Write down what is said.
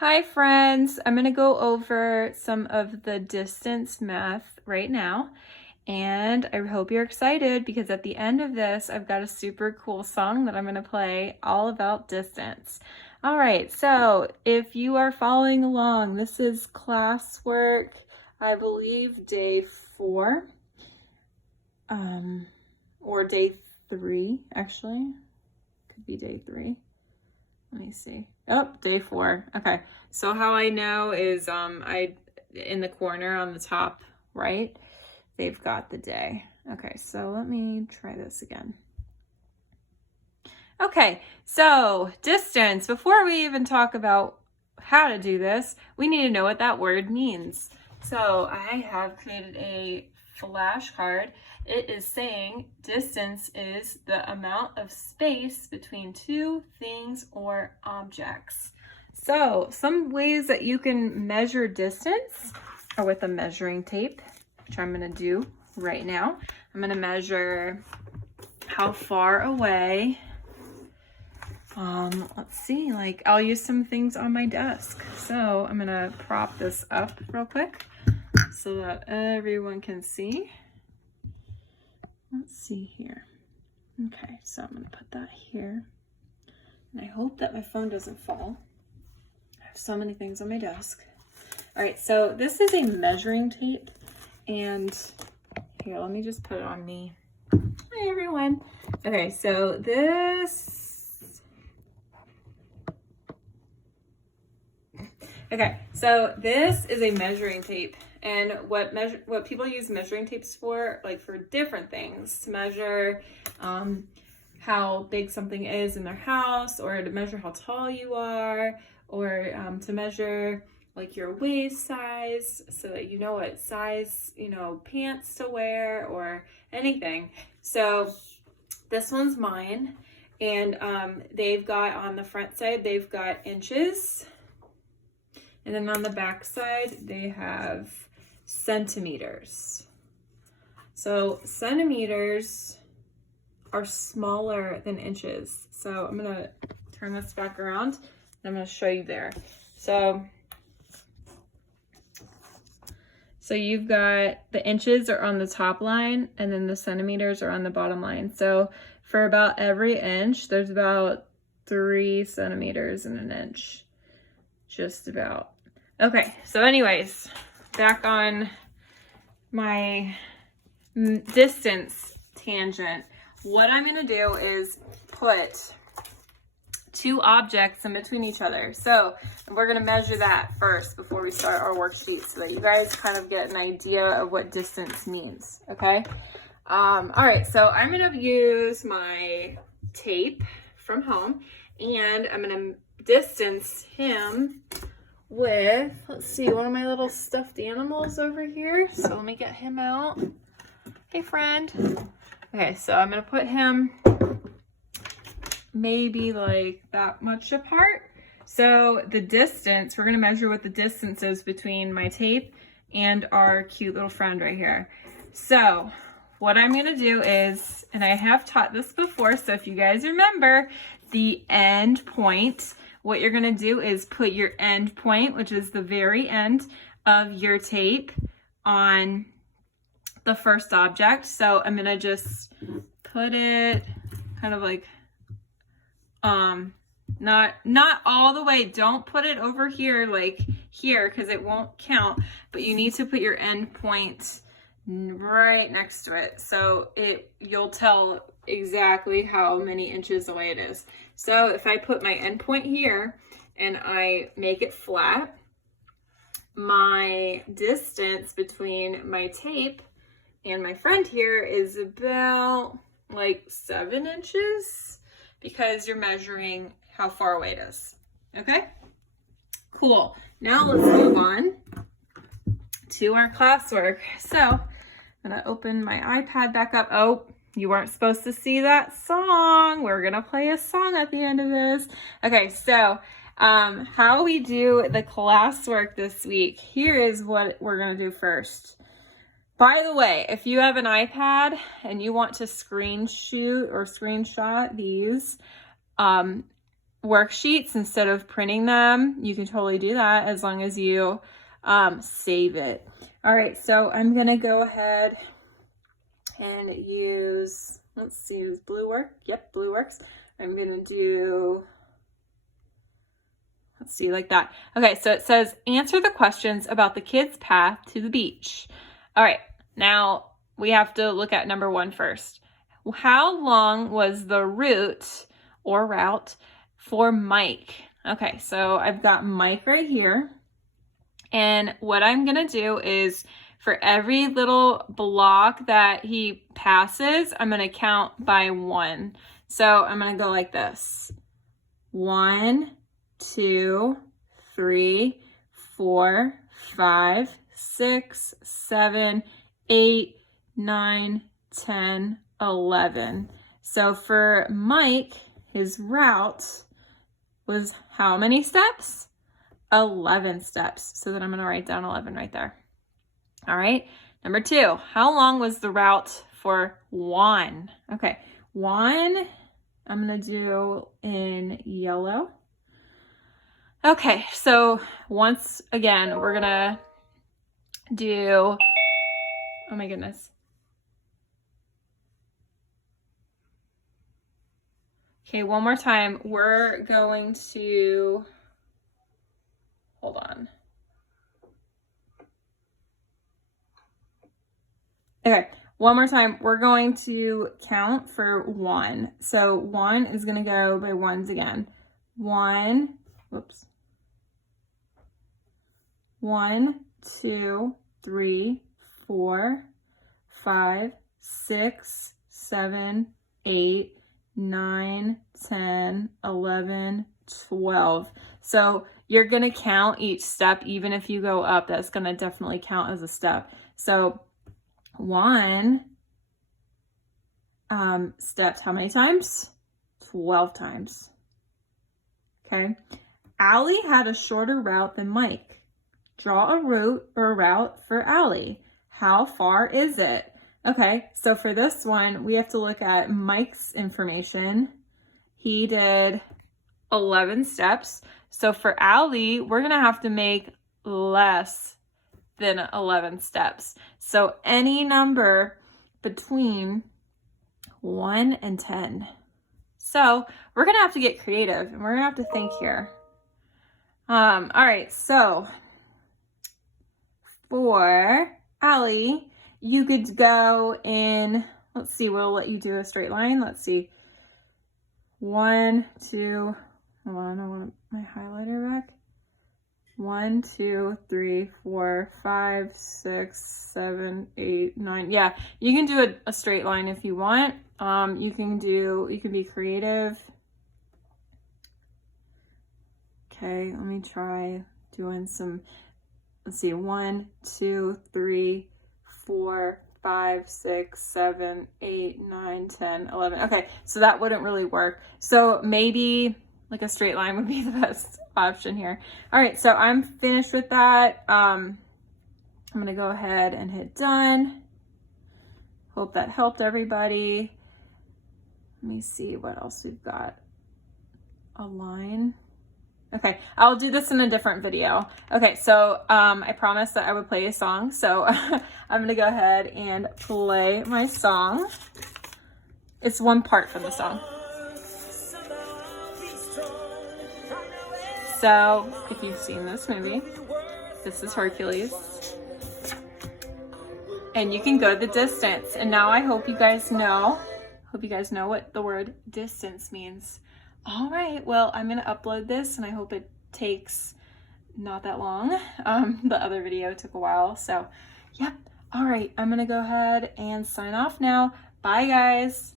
Hi friends, I'm going to go over some of the distance math right now, and I hope you're excited because at the end of this I've got a super cool song that I'm going to play all about distance. All right, so if you are following along, this is Classwork, I believe day 4, or day 3 actually, could be day 3. Let me see. Oh, day 4. Okay. So how I know is in the corner on the top right, they've got the day. Okay, so let me try this again. Okay, so distance. Before we even talk about how to do this, we need to know what that word means. So I have created a flashcard. It is saying distance is the amount of space between two things or objects. So some ways that you can measure distance are with a measuring tape, which I'm going to do right now. I'm going to measure how far away. Let's see, like I'll use some things on my desk. So I'm going to prop this up real quick so that everyone can see. Let's see here. Okay, so I'm going to put that here. And I hope that my phone doesn't fall. I have so many things on my desk. All right, so this is a measuring tape. And here, let me just put it on me. Hi, everyone. Okay, so this... Okay, so this is a measuring tape. And what people use measuring tapes for, like for different things, to measure how big something is in their house, or to measure how tall you are, or to measure like your waist size so that you know what size, pants to wear or anything. So this one's mine, and they've got on the front side, they've got inches. And then on the back side, they have centimeters. So centimeters are smaller than inches. So I'm gonna turn this back around and I'm gonna show you there. So you've got the inches are on the top line and then the centimeters are on the bottom line. So for about every inch, there's about 3 centimeters in an inch. Just about. Okay, so anyways, back on my distance tangent. What I'm gonna do is put 2 objects in between each other. So we're gonna measure that first before we start our worksheet so that you guys kind of get an idea of what distance means, okay? All right, so I'm gonna use my tape from home and I'm gonna distance him with, let's see, one of my little stuffed animals over here. So let me get him out. Hey, friend. Okay, so I'm gonna put him maybe like that much apart. So the distance, we're gonna measure what the distance is between my tape and our cute little friend right here. So what I'm gonna do is, and I have taught this before, so if you guys remember, the end point, what you're gonna do is put your end point, which is the very end of your tape, on the first object. So I'm gonna just put it kind of like, not all the way. Don't put it over here, like here, because it won't count, but you need to put your end point right next to it. So you'll tell exactly how many inches away it is. So if I put my end point here and I make it flat, my distance between my tape and my friend here is about like 7 inches because you're measuring how far away it is. Okay? Cool. Now let's move on to our classwork. So I'm gonna open my iPad back up. Oh, you weren't supposed to see that song. We're gonna play a song at the end of this. Okay, so how we do the classwork this week. Here is what we're gonna do first. By the way, if you have an iPad and you want to screenshot these, worksheets instead of printing them, you can totally do that as long as you save it. All right, so I'm gonna go ahead and use, let's see, does blue work? Yep, blue works. I'm gonna do, let's see, like that. Okay, so it says, answer the questions about the kids' path to the beach. All right, now we have to look at number 1 first. How long was the route for Mike? Okay, so I've got Mike right here. And what I'm gonna do is for every little block that he passes, I'm gonna count by 1. So I'm gonna go like this. 1, 2, 3, 4, 5, 6, 7, 8, 9, 10, 11. So for Mike, his route was how many steps? 11 steps. So then I'm going to write down 11 right there. All right. Number 2, how long was the route for Juan? Okay. Juan, I'm going to do in yellow. Okay. So once again, we're going to do, oh my goodness. Okay, one more time. We're going to, hold on. Okay, one more time. We're going to count for 1. So 1 is going to go by 1s again. 1, whoops. 1, 2, 3, 4, 5, 6, 7, 8, 9, 10, 11, 12. So you're going to count each step. Even if you go up, that's going to definitely count as a step. So 1 steps how many times? 12 times. Okay. Allie had a shorter route than Mike. Draw a route for Allie. How far is it? Okay, so for this one, we have to look at Mike's information. He did 11 steps. So for Allie, we're going to have to make less than 11 steps. So any number between 1 and 10. So we're going to have to get creative and we're going to have to think here. All right, so for Allie, you could go in, let's see, we'll let you do a straight line. Let's see. 1, 2, hold on, I want my highlighter back. 1, 2, 3, 4, 5, 6, 7, 8, 9. Yeah, you can do a straight line if you want. You can be creative. Okay, let me try doing some, let's see, 1, 2, 3, 4, 5, 6, 7, 8, 9, 10, 11. Okay, so that wouldn't really work. So maybe like a straight line would be the best option here. All right, so I'm finished with that. I'm gonna go ahead and hit done. Hope that helped everybody. Let me see what else we've got. A line. Okay, I'll do this in a different video. Okay, so I promised that I would play a song, so I'm gonna go ahead and play my song. It's one part from the song. So, if you've seen this movie, this is Hercules. And you can go the distance. And now I hope you guys know what the word distance means. All right, well, I'm gonna upload this and I hope it takes not that long. The other video took a while, so yep. All right, I'm gonna go ahead and sign off now. Bye, guys.